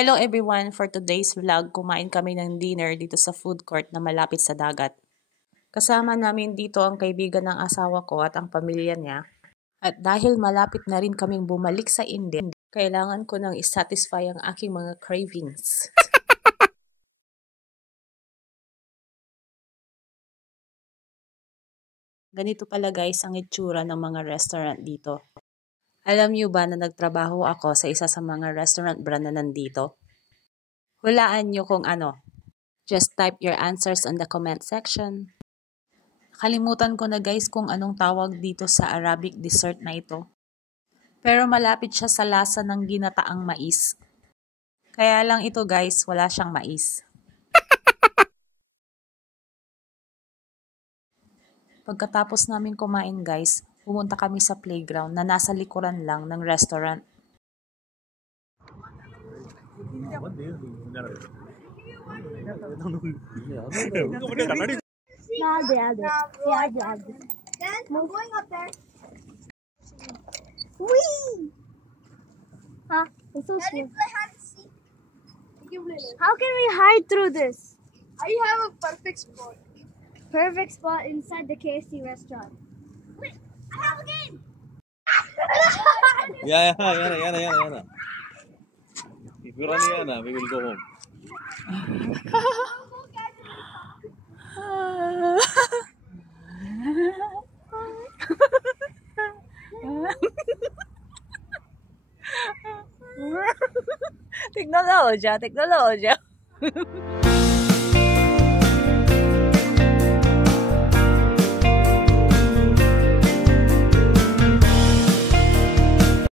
Hello everyone! For today's vlog, kumain kami ng dinner dito sa food court na malapit sa dagat. Kasama namin dito ang kaibigan ng asawa ko at ang pamilya niya. At dahil malapit na rin kaming bumalik sa India, kailangan ko nang isatisfy ang aking mga cravings. Ganito pala guys ang itsura ng mga restaurant dito. Alam niyo ba na nagtrabaho ako sa isa sa mga restaurant brand na nandito? Hulaan niyo kung ano. Just type your answers on the comment section. Kalimutan ko na guys kung anong tawag dito sa Arabic dessert na ito. Pero malapit siya sa lasa ng ginataang mais. Kaya lang ito guys, wala siyang mais. Pagkatapos namin kumain guys, pumunta kami sa playground na nasa likuran lang ng restaurant. I'm going up there. Whee! Huh? It's so smooth. How can we hide through this? I have a perfect spot. Perfect spot inside the KFC restaurant. Wait, I have a game. Yana. If you run Yana, we will go home. Teknolohiya.